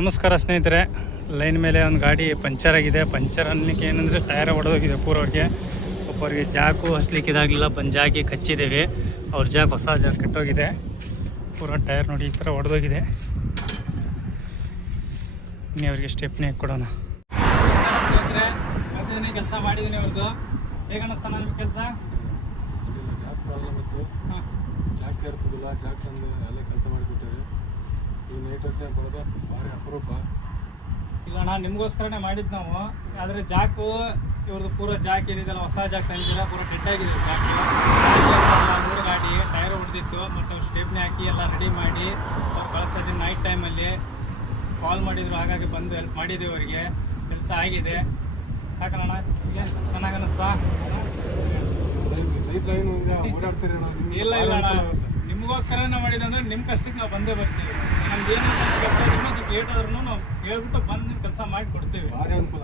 ನಮಸ್ಕಾರ ಸ್ನೇಹಿತರೆ. ಲೈನ್ ಮೇಲೆ ಒಂದು ಗಾಡಿ ಪಂಚರ್ ಆಗಿದೆ. ಪಂಚರ್ ಅನ್ನಲಿಕ್ಕೆ ಏನಂದರೆ ಟೈರ್ ಹೊಡೆದೋಗಿದೆ ಪೂರವ್ರಿಗೆ. ಒಬ್ಬರಿಗೆ ಜಾಕು ಹಸ್ಲಿಕ್ಕೆ ಇದಾಗಲಿಲ್ಲ, ಜಾಕಿ ಕಚ್ಚಿದ್ದೇವೆ. ಅವ್ರ ಜಾಕ್ ಹೊಸ ಜಾಕ್ ಕೆಟ್ಟೋಗಿದೆ. ಪೂರ ಟೈರ್ ನೋಡಿ ಈ ಥರ ಹೊಡೆದೋಗಿದೆ. ಇನ್ನು ಅವ್ರಿಗೆ ಸ್ಟೆಪ್ನಿ ಕೊಡೋಣ. ಸ್ನೇಹಿತರೆ, ಮತ್ತೆ ಕೆಲಸ ಮಾಡಿದ್ದೀನಿ ಅವ್ರದ್ದು. ಹೇಗೆ ಅನ್ನಿಸ್ತಾನ ನಿಮ್ಗೆ ಕೆಲಸ? ಜಾಕ್ ಪ್ರಾಬ್ಲಮ್ ಇತ್ತು. ಜಾಕ್ ಇರ್ತದಿಲ್ಲ, ಜಾಕ್ ತಂದು ಎಲ್ಲ ಕೆಲಸ ಮಾಡಿಕೊಟ್ಟೇವೆ. ಈ ನೈಟ್ ಹೊತ್ತೆ ಬರೋದು ಭಾರಿ ಅಪರೂಪ. ಇಲ್ಲ ಅಣ್ಣ, ನಿಮಗೋಸ್ಕರನೇ ಮಾಡಿದ್ದು ನಾವು. ಆದರೆ ಜಾಕು ಇವ್ರದ್ದು ಪೂರ ಜಾಕ್ ಏನಿದೆಲ್ಲ ಹೊಸ ಜಾಕ್ ತಂದಿದ್ದೀರ, ಪೂರ ಡೆಡ್ ಆಗಿದೆ ಜಾಕ್. ಮೂರು ಗಾಡಿ ಟೈರ್ ಹೊಡೆದಿತ್ತು. ಮತ್ತು ಅವ್ರು ಸ್ಟೆಪ್ನಿ ಹಾಕಿ ಎಲ್ಲ ರೆಡಿ ಮಾಡಿ ಅವ್ರು ಕಳಿಸ್ತಾ ಇದ್ದೀನಿ. ನೈಟ್ ಟೈಮಲ್ಲಿ ಕಾಲ್ ಮಾಡಿದ್ರು, ಹಾಗಾಗಿ ಬಂದು ಹೆಲ್ಪ್ ಮಾಡಿದ್ದೀವಿ ಅವರಿಗೆ. ಕೆಲಸ ಆಗಿದೆ. ಯಾಕಣ್ಣ ಏನು ಚೆನ್ನಾಗಿ ಅನ್ನಿಸ್ತಾ? ನೈಟ್ ಲೈನ್ ಓಡಾಡ್ತೀರಿ ಇಲ್ಲ ಇಲ್ಲ ಅಣ್ಣ, ನಿಮಗೋಸ್ಕರನೇ ಮಾಡಿದೆ ಅಂದರೆ ನಿಮ್ಮ ಕಷ್ಟಕ್ಕೆ ನಾವು ಬಂದೇ ಬರ್ತೀವಿ. ನಮ್ದು ಏನು ಸ್ವಲ್ಪ ಕೆಲಸ ಇದ್ರೂ ಸ್ವಲ್ಪ ಲೇಟ್ ಆದ್ರೂ ನಾವು ಹೇಳ್ಬಿಟ್ಟು ಬಂದು ನಿಮ್ಮ ಕೆಲಸ ಮಾಡಿ ಕೊಡ್ತೀವಿ. ಭಾರಿ ಅನುಕೂಲ.